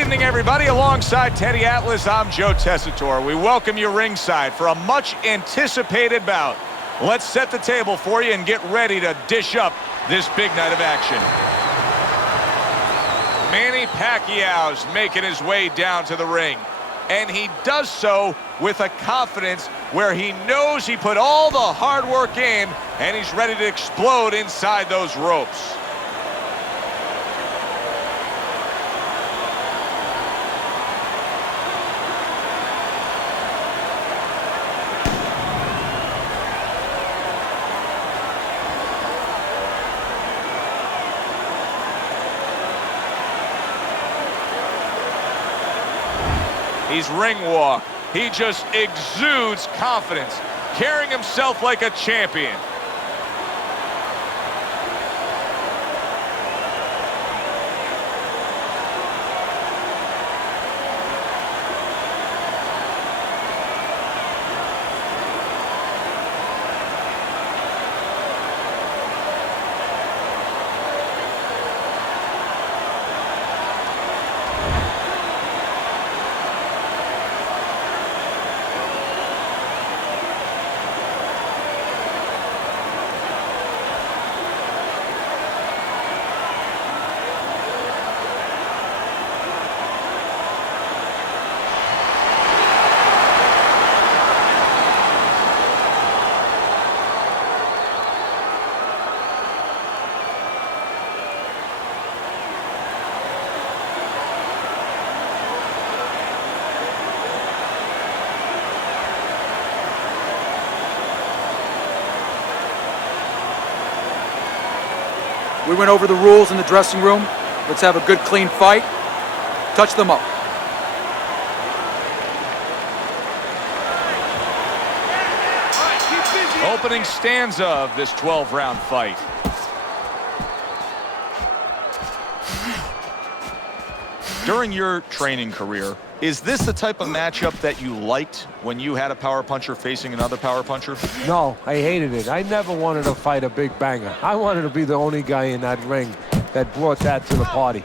evening, everybody. Alongside Teddy Atlas, I'm Joe Tessitore. We welcome you ringside for a much-anticipated bout. Let's set the table for you and get ready to dish up this big night of action. Manny Pacquiao's making his way down to the ring, and he does so with a confidence where he knows he put all the hard work in, and he's ready to explode inside those ropes. He's ring walk. He just exudes confidence, carrying himself like a champion. We went over the rules in the dressing room. Let's have a good, clean fight. Touch them up. Opening stanza of this 12-round fight. During your training career, is this the type of matchup that you liked when you had a power puncher facing another power puncher? No, I hated it. I never wanted to fight a big banger. I wanted to be the only guy in that ring that brought that to the party.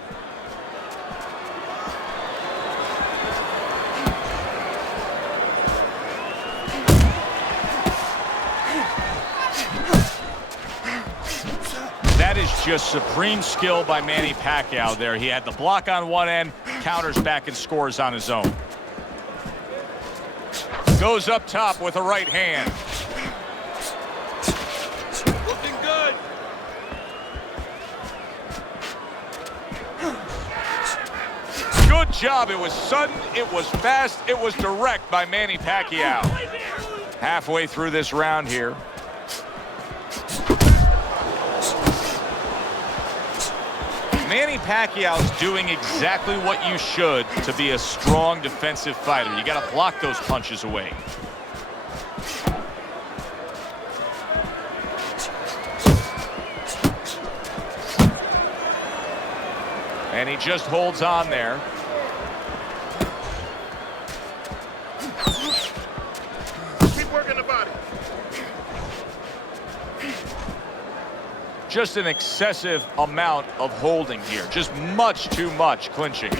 That is just supreme skill by Manny Pacquiao there. He had the block on one end, counters back and scores on his own. Goes up top with a right hand. Looking good. Good job. It was sudden, it was fast, it was direct by Manny Pacquiao. Halfway through this round here. Manny Pacquiao's doing exactly what you should to be a strong defensive fighter. You got to block those punches away. And he just holds on there. Keep working the body. Just an excessive amount of holding here. Just much too much clinching.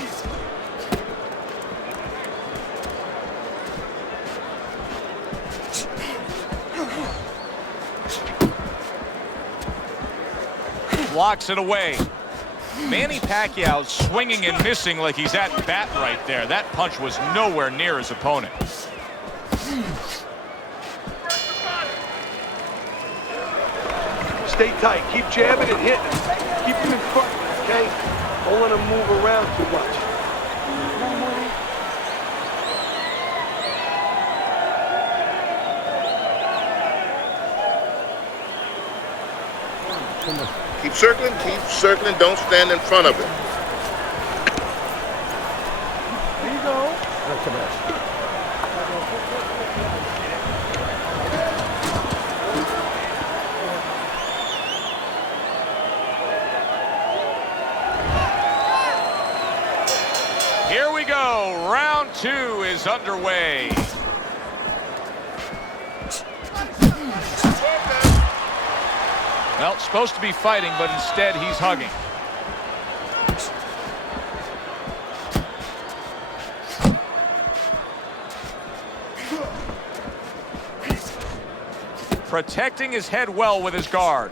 Blocks it away. Manny Pacquiao swinging and missing like he's at bat right there. That punch was nowhere near his opponent. Stay tight. Keep jabbing and hitting. Keep him in front, okay? Don't let him move around too much. Keep circling, don't stand in front of him. There you go. That's the best. Here we go. Round two is underway. Well, supposed to be fighting, but instead he's hugging. protecting his head well with his guard.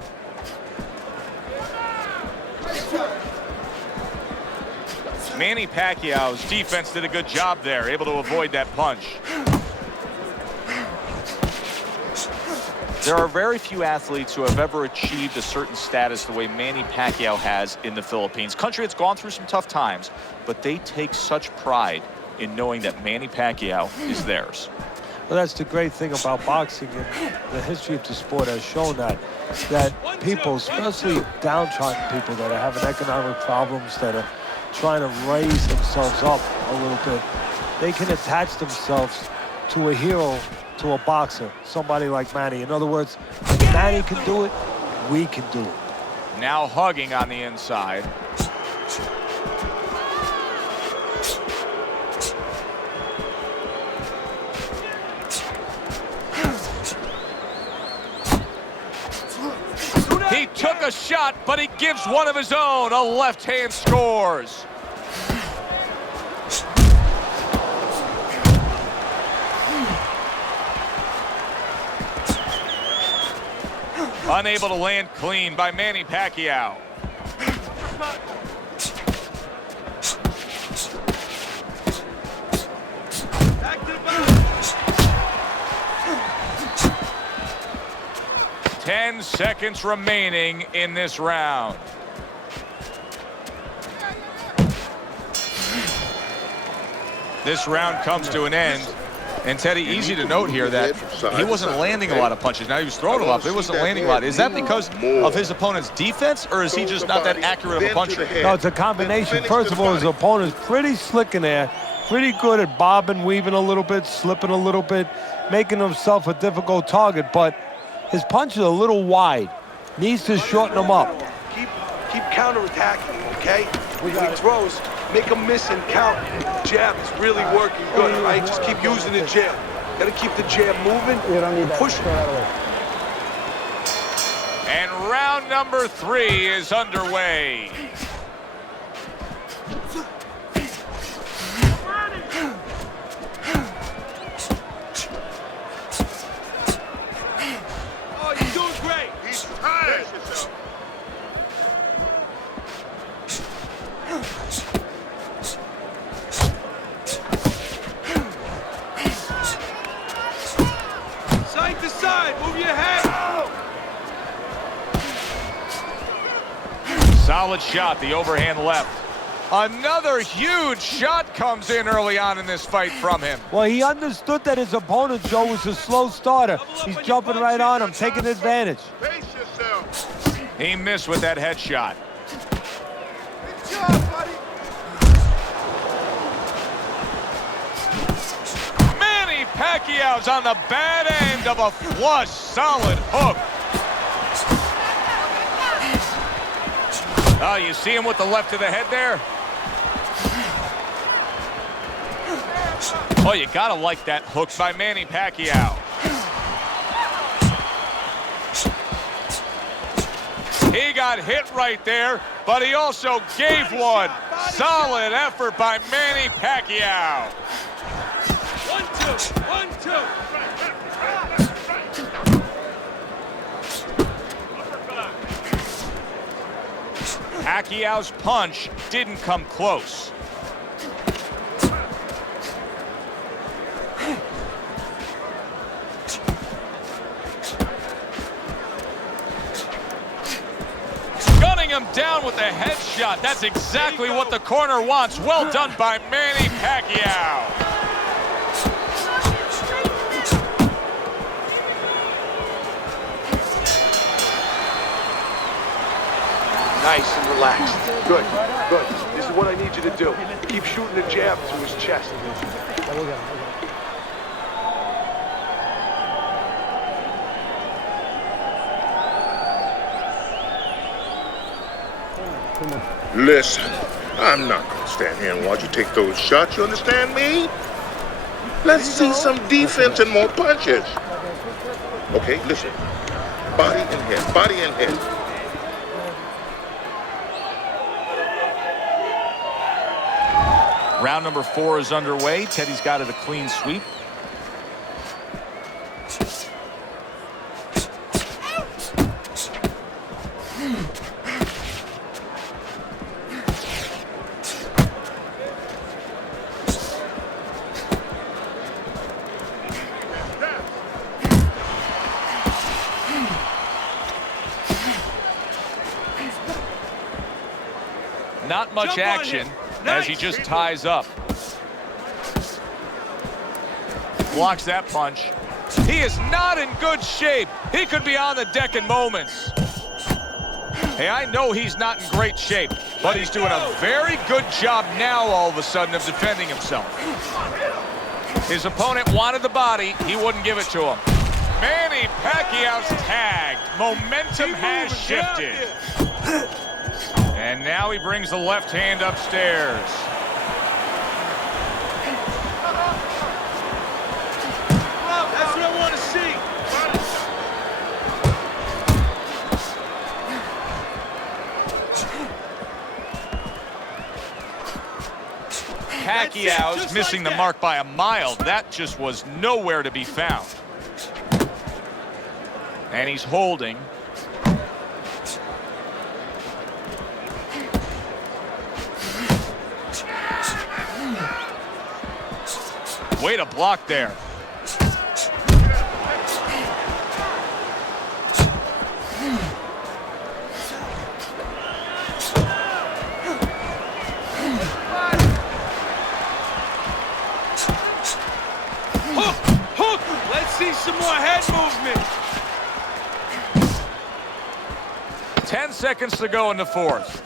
Manny Pacquiao's defense did a good job there, able to avoid that punch. There are very few athletes who have ever achieved a certain status the way Manny Pacquiao has in the Philippines. Country that's gone through some tough times, but they take such pride in knowing that Manny Pacquiao is theirs. Well, that's the great thing about boxing, and the history of the sport has shown that people, especially downtrodden people that are having economic problems, that are trying to raise themselves up a little bit, they can attach themselves to a hero, to a boxer, somebody like Manny. In other words, if Manny can do it, we can do it. Now hugging on the inside. He took a shot, but he gives one of his own. A left hand scores. Unable to land clean by Manny Pacquiao. Back to the bottom. 10 seconds remaining in this round. This round comes to an end. And Teddy, easy to note here that he wasn't landing a lot of punches. Now he was throwing a lot, but he wasn't landing a lot. Is that because of his opponent's defense, or is he just not that accurate of a puncher? No, it's a combination. First of all, his opponent's pretty slick in there, pretty good at bobbing, weaving a little bit, slipping a little bit, making himself a difficult target, but his punch is a little wide. Needs to shorten them up. Keep counterattacking, okay? When he throws, make him miss and count. Jab is really working good, all right? Just keep using the jab. Gotta keep the jab moving, pushing. And round number 3 is underway. Oh, you're doing great. He's tired. Side to side, move your head. Solid shot, the overhand left. Another huge shot comes in early on in this fight from him. Well, he understood that his opponent, Joe, was a slow starter. He's jumping right on him, taking advantage. Pace yourself. He missed with that headshot. Good job, buddy. Manny Pacquiao's on the bad end of a flush, solid hook. Oh, you see him with the left to the head there? Oh, you gotta like that hook by Manny Pacquiao. He got hit right there, but he also gave one. Solid effort by Manny Pacquiao. 1-2, 1-2. Pacquiao's punch didn't come close. Gunning him down with a headshot. That's exactly what the corner wants. Well done by Manny Pacquiao. Nice and relaxed. Good, good. This is what I need you to do. Keep shooting the jab to his chest. Listen, I'm not gonna stand here and watch you take those shots. You understand me? Let's see some defense and more punches. Okay, listen. Body and head, body and head. Round number 4 is underway. Teddy's got it a clean sweep. Not much action as he just ties up. Blocks that punch. He is not in good shape. He could be on the deck in moments. Hey, I know he's not in great shape, but he's doing a very good job now all of a sudden of defending himself. His opponent wanted the body. He wouldn't give it to him. Manny Pacquiao's tagged. Momentum has shifted. And now he brings the left hand upstairs. That's what I want to see. Pacquiao's missing the mark by a mile. That just was nowhere to be found. And he's holding. Way to block there. Hook! Let's see some more head movement. 10 seconds to go in the fourth.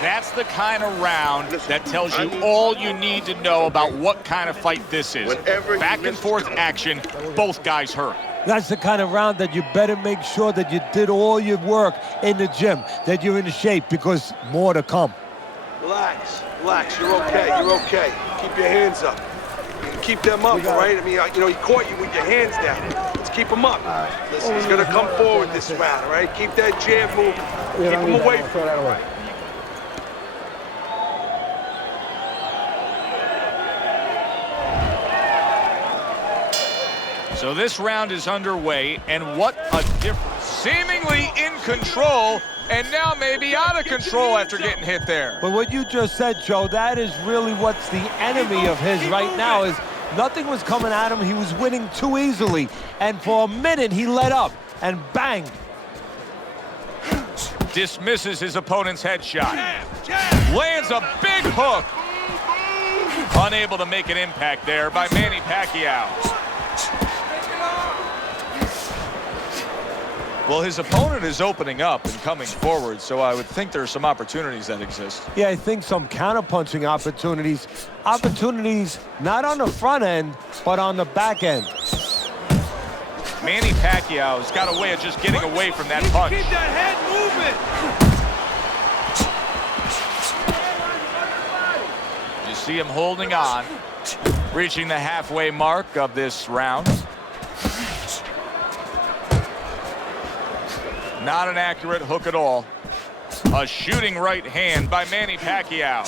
That's the kind of round that tells you all you need to know about what kind of fight this is. Back and forth action, both guys hurt. That's the kind of round that you better make sure that you did all your work in the gym, that you're in shape, because more to come. Relax, you're okay, Keep your hands up. You can keep them up, all right? I mean, you know, he caught you with your hands down. Let's keep him up. Listen, he's gonna come forward this round, all right? Keep that jab moving. Keep him away from you. So this round is underway, and what a difference. Seemingly in control, and now maybe out of control after getting hit there. But what you just said, Joe, that is really what's the enemy of his right now, is nothing was coming at him. He was winning too easily. And for a minute, he let up, and bang. Dismisses his opponent's headshot. Lands a big hook. Unable to make an impact there by Manny Pacquiao. Well, his opponent is opening up and coming forward, so I would think there are some opportunities that exist. Yeah, I think some counterpunching opportunities. Opportunities not on the front end, but on the back end. Manny Pacquiao's got a way of just getting away from that punch. Keep that head moving. You see him holding on, reaching the halfway mark of this round. Not an accurate hook at all. A shooting right hand by Manny Pacquiao.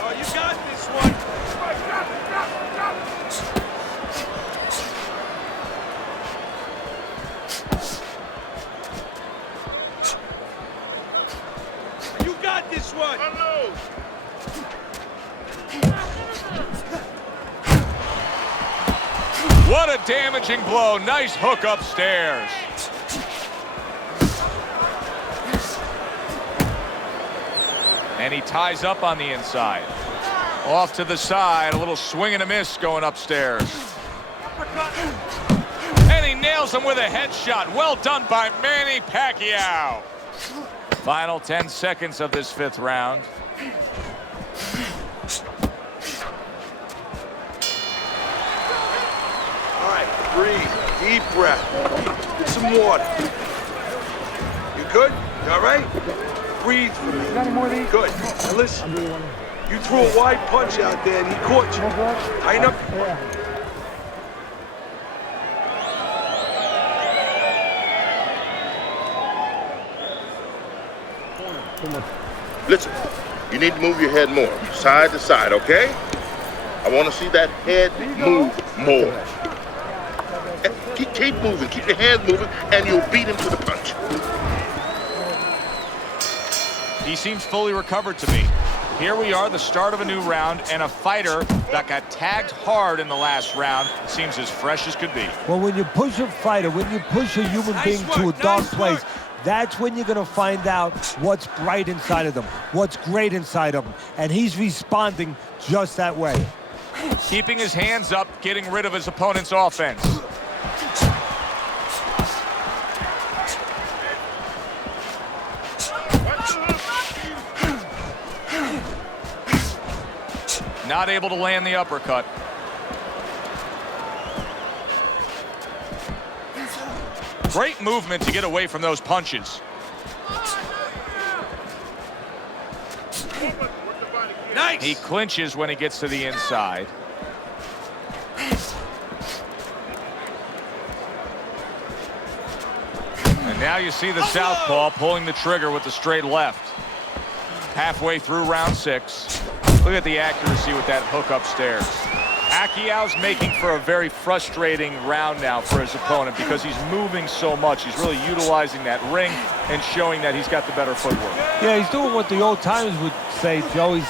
Oh, you got this one. You got this one. What a damaging blow. Nice hook upstairs. And he ties up on the inside. Off to the side, a little swing and a miss going upstairs. And he nails him with a headshot. Well done by Manny Pacquiao. Final 10 seconds of this fifth round. All right, breathe, deep breath. Get some water. You good? You all right? Breathe for me. Good. Now listen, you threw a wide punch out there and he caught you. Tighten up. Listen, you need to move your head more, side to side, okay? I want to see that head move more. And keep moving, keep your hands moving, and you'll beat him to the punch. He seems fully recovered to me. Here we are, the start of a new round, and a fighter that got tagged hard in the last round seems as fresh as could be. Well, when you push a fighter, when you push a human being to a dark place, that's when you're going to find out what's bright inside of them, what's great inside of them. And he's responding just that way. Keeping his hands up, getting rid of his opponent's offense. Not able to land the uppercut. Great movement to get away from those punches. Nice. He clinches when he gets to the inside. And now you see the southpaw pulling the trigger with the straight left. Halfway through round 6. Look at the accuracy with that hook upstairs. Pacquiao's making for a very frustrating round now for his opponent because he's moving so much. He's really utilizing that ring and showing that he's got the better footwork. Yeah, he's doing what the old timers would say, Joe. He's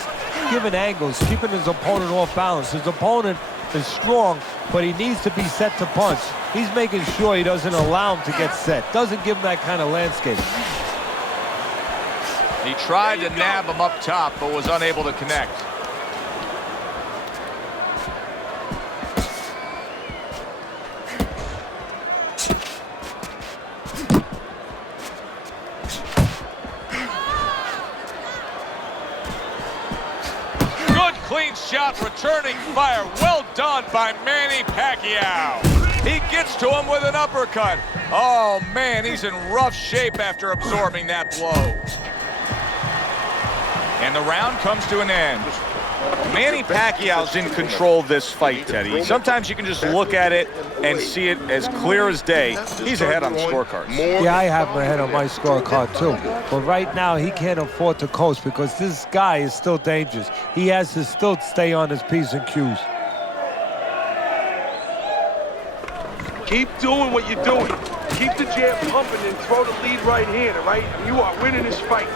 giving angles, keeping his opponent off balance. His opponent is strong, but he needs to be set to punch. He's making sure he doesn't allow him to get set, doesn't give him that kind of landscape. He tried to nab him up top, but was unable to connect. Good clean shot, returning fire. Well done by Manny Pacquiao. He gets to him with an uppercut. Oh man, he's in rough shape after absorbing that blow. And the round comes to an end. Manny Pacquiao's in control of this fight, Teddy. Sometimes you can just look at it and see it as clear as day. He's ahead on the scorecards. Yeah, I have him ahead on my scorecard too. But right now, he can't afford to coast because this guy is still dangerous. He has to still stay on his P's and Q's. Keep doing what you're doing. Keep the jab pumping and throw the lead right hand, all right? You are winning this fight.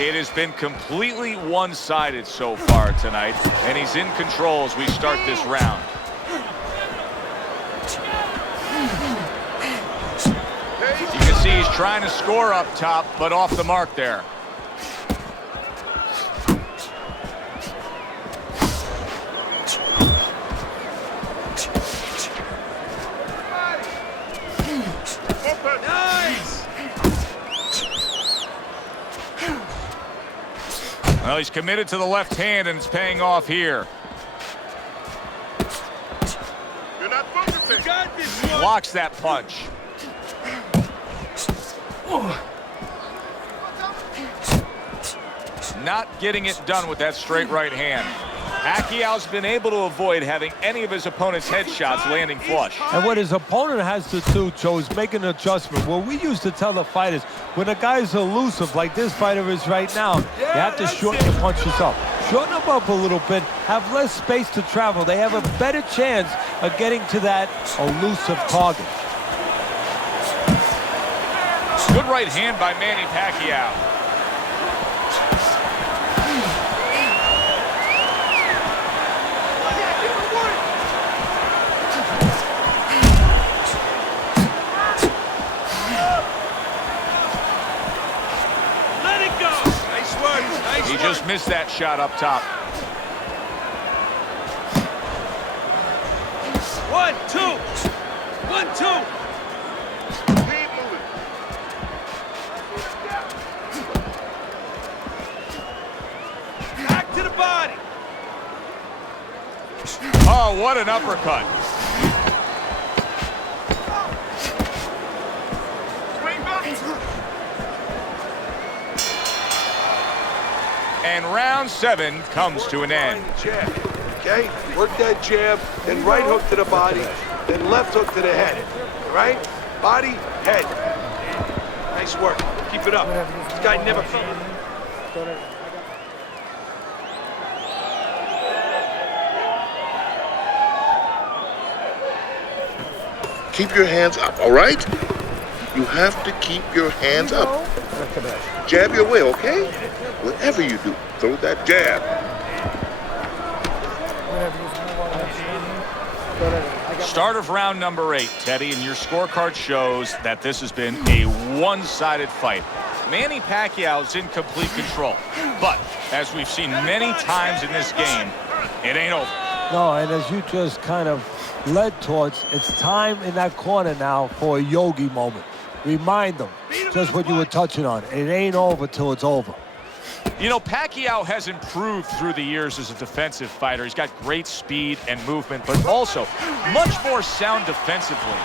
It has been completely one-sided so far tonight, and he's in control as we start this round. You can see he's trying to score up top, but off the mark there. Well, he's committed to the left hand, and it's paying off here. You're not focusing. Got this one. Blocks that punch. Not getting it done with that straight right hand. Pacquiao's been able to avoid having any of his opponent's headshots landing flush. And what his opponent has to do, Joe, is make an adjustment. Well, we used to tell the fighters, when a guy's elusive like this fighter is right now, you have to shorten the punches up. Shorten them up a little bit, have less space to travel. They have a better chance of getting to that elusive target. Good right hand by Manny Pacquiao. He just missed that shot up top. 1, 2. 1, 2. Keep moving. Back to the body. Oh, what an uppercut. And round 7 comes to an end. Jab, okay? Work that jab, then right hook to the body, then left hook to the head. All right? Body, head. Nice work. Keep it up. This guy never... Keep your hands up, all right? You have to keep your hands up. Jab your way, okay? Whatever you do, throw that jab. Start of round number 8, Teddy, and your scorecard shows that this has been a one-sided fight. Manny Pacquiao's in complete control, but as we've seen many times in this game, it ain't over. No, and as you just kind of led towards, it's time in that corner now for a yogi moment. Remind them, just what you were touching on. It ain't over till it's over. You know, Pacquiao has improved through the years as a defensive fighter. He's got great speed and movement, but also much more sound defensively.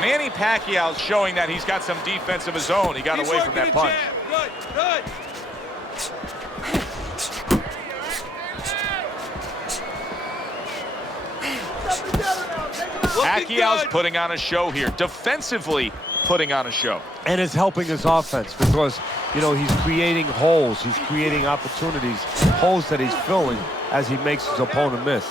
Manny Pacquiao's showing that he's got some defense of his own. He got away from that punch. Good, good. Pacquiao's putting on a show here, defensively putting on a show. And it's helping his offense because, you know, he's creating holes. He's creating opportunities, holes that he's filling as he makes his opponent miss.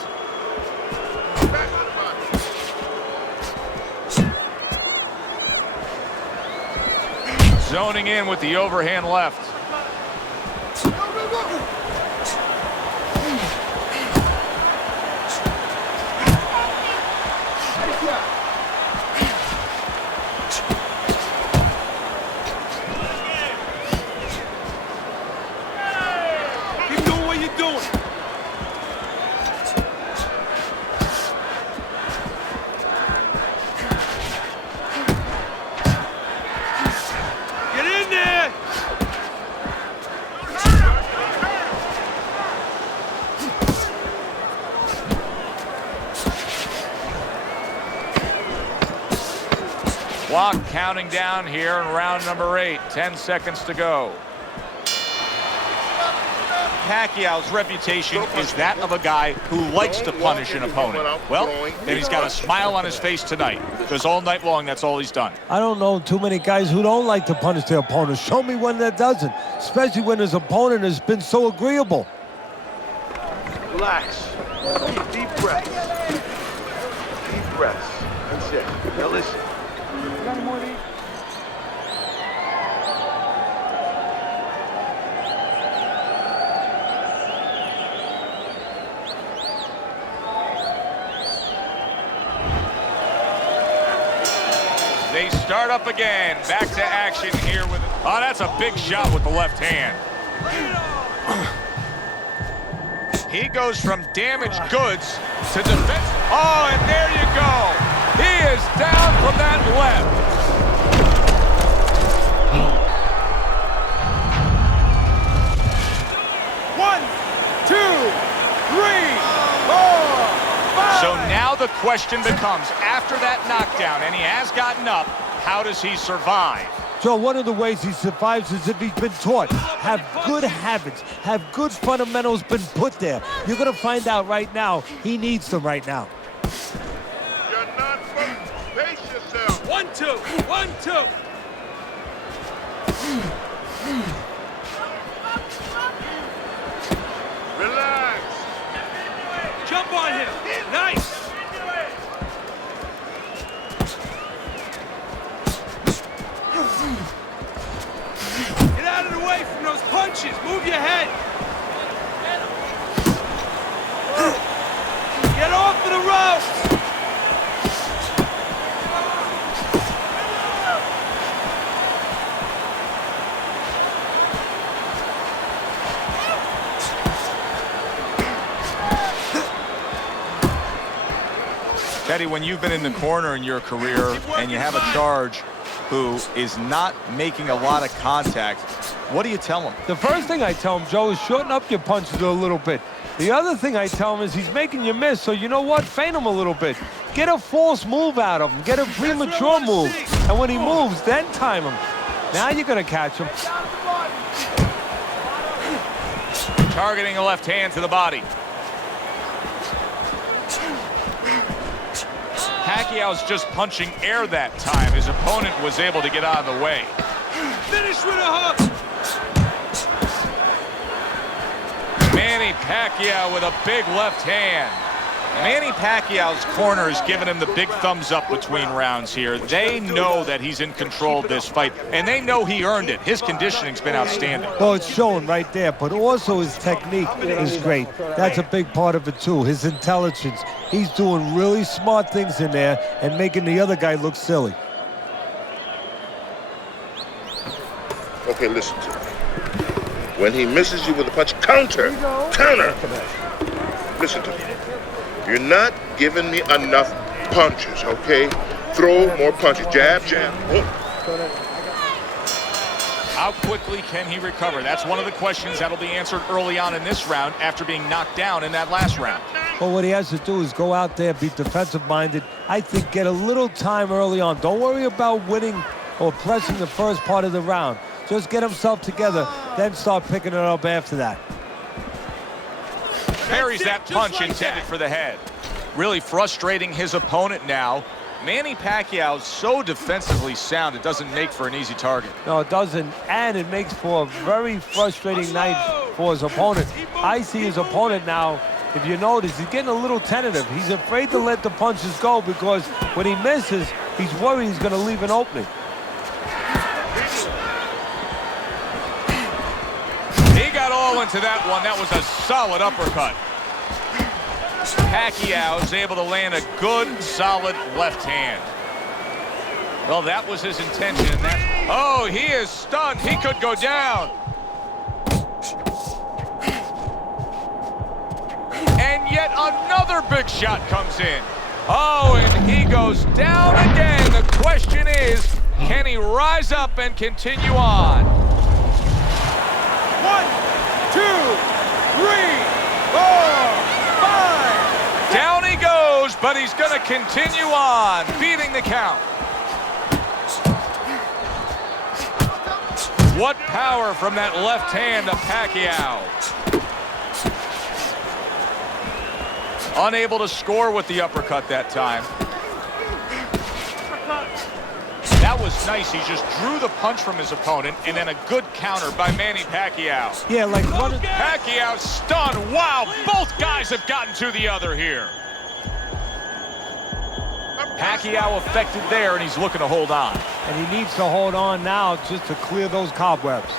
Zoning in with the overhand left. Keep doing what you're doing. Get in there. Clock counting down here in round number 8. 10 seconds to go. Pacquiao's reputation is that of a guy who likes to punish an opponent. Well, then he's got a smile on his face tonight, because all night long, that's all he's done. I don't know too many guys who don't like to punish their opponents. Show me one that doesn't, especially when his opponent has been so agreeable. Relax. Deep breaths. Deep breaths. That's it. Now listen. They start up again. Back to action here with... Oh, that's a big shot with the left hand. He goes from damaged goods to defense. Oh, and there you go. He is down from that left. One, two, three, four, five. So now the question becomes, after that knockdown, and he has gotten up, how does he survive? Joe, one of the ways he survives is if he's been taught. Have good habits, have good fundamentals been put there. You're going to find out right now, he needs them right now. You're not first. Pace yourself. 1, 2, 1, 2. Relax. Jump on him. Nice. Get out of the way from those punches. Move your head. Get off of the ropes. Teddy, when you've been in the corner in your career and you have a charge who is not making a lot of contact, what do you tell him? The first thing I tell him, Joe, is shorten up your punches a little bit. The other thing I tell him is he's making you miss, so you know what? Feint him a little bit. Get a false move out of him. Get a premature move. And when he moves, then time him. Now you're going to catch him. Targeting a left hand to the body. Pacquiao's just punching air that time. His opponent was able to get out of the way. Finish with a hook. Manny Pacquiao with a big left hand. Manny Pacquiao's corner is giving him the big thumbs up between rounds here. They know that he's in control of this fight, and they know he earned it. His conditioning's been outstanding. Well, it's showing right there, but also his technique is great. That's a big part of it, too. His intelligence. He's doing really smart things in there and making the other guy look silly. Okay, listen to me. When he misses you with a punch, counter. Counter. Listen to me. You're not giving me enough punches, okay? Throw more punches. Jab, jab. Oh. How quickly can he recover? That's one of the questions that'll be answered early on in this round after being knocked down in that last round. Well, what he has to do is go out there, be defensive-minded. I think get a little time early on. Don't worry about winning or pressing the first part of the round. Just get himself together, then start picking it up after that. Parries that punch intended for the head. Really frustrating his opponent now. Manny Pacquiao is so defensively sound, it doesn't make for an easy target. No, it doesn't, and it makes for a very frustrating night for his opponent. I see his opponent now, if you notice, he's getting a little tentative. He's afraid to let the punches go because when he misses, he's worried he's going to leave an opening. He got all into that one. That was a solid uppercut. Pacquiao is able to land a good, solid left hand. Well, that was his intention. Oh, he is stunned. He could go down. And yet another big shot comes in. Oh, and he goes down again. The question is, can he rise up and continue on? 1, 2, 3, 4, 5. Down he goes, but he's going to continue on, beating the count. What power from that left hand of Pacquiao. Unable to score with the uppercut that time. That was nice. He just drew the punch from his opponent, and then a good counter by Manny Pacquiao. Yeah, like running. Pacquiao stunned. Wow, both guys have gotten to the other here. Pacquiao affected there, and he's looking to hold on. And he needs to hold on now just to clear those cobwebs.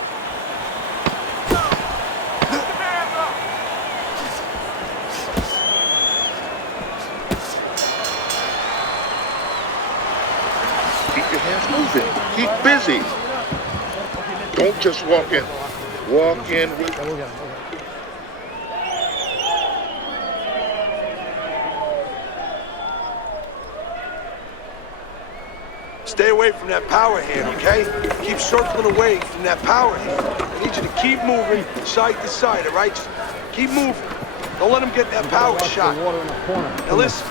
Keep your hands moving. Keep busy. Don't just walk in. Walk in with... Stay away from that power hand, okay? Keep circling away from that power hand. I need you to keep moving side to side, all right? Just keep moving. Don't let him get that power shot. Now listen,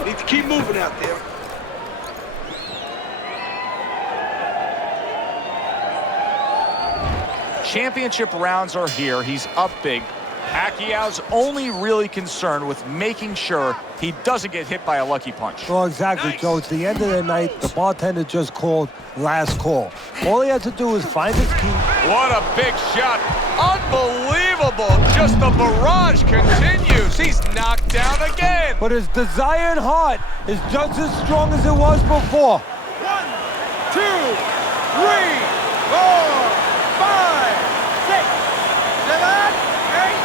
you need to keep moving out there. Championship rounds are here. He's up big. Pacquiao's only really concerned with making sure he doesn't get hit by a lucky punch. Well, exactly, Joe. It's the end of the night. The bartender just called last call. All he has to do is find his key. What a big shot. Unbelievable. Just the barrage continues. He's knocked down again. But his desire and heart is just as strong as it was before. 1, 2, 3, 4, 5, 6, 7, 8,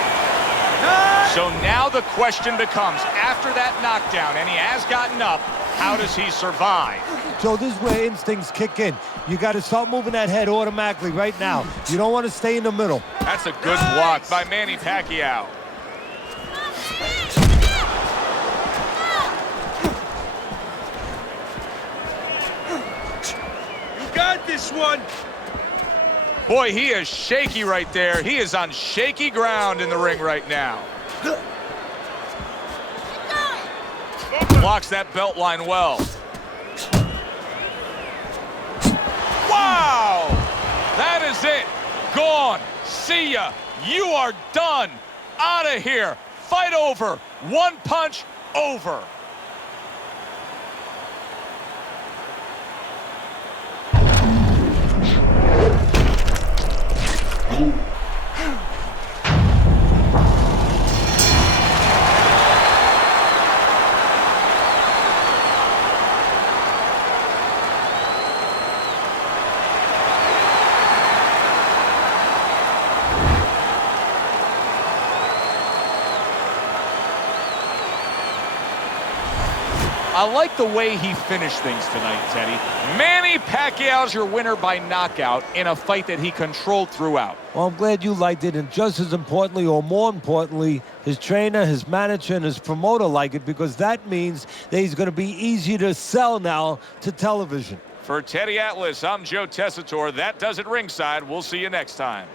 9. So now the question becomes, after that knockdown, and he has gotten up, how does he survive? Joe, this is where instincts kick in. You got to start moving that head automatically right now. You don't want to stay in the middle. That's a good block by Manny Pacquiao. You got this one. Boy, he is shaky right there. He is on shaky ground in the ring right now. Blocks that belt line well. Wow! That is it. Gone. See ya. You are done. Out of here. Fight over. One punch over. I like the way he finished things tonight, Teddy. Manny Pacquiao's your winner by knockout in a fight that he controlled throughout. Well, I'm glad you liked it, and just as importantly, or more importantly, his trainer, his manager, and his promoter like it, because that means that he's going to be easy to sell now to television. For Teddy Atlas, I'm Joe Tessitore. That does it ringside. We'll see you next time.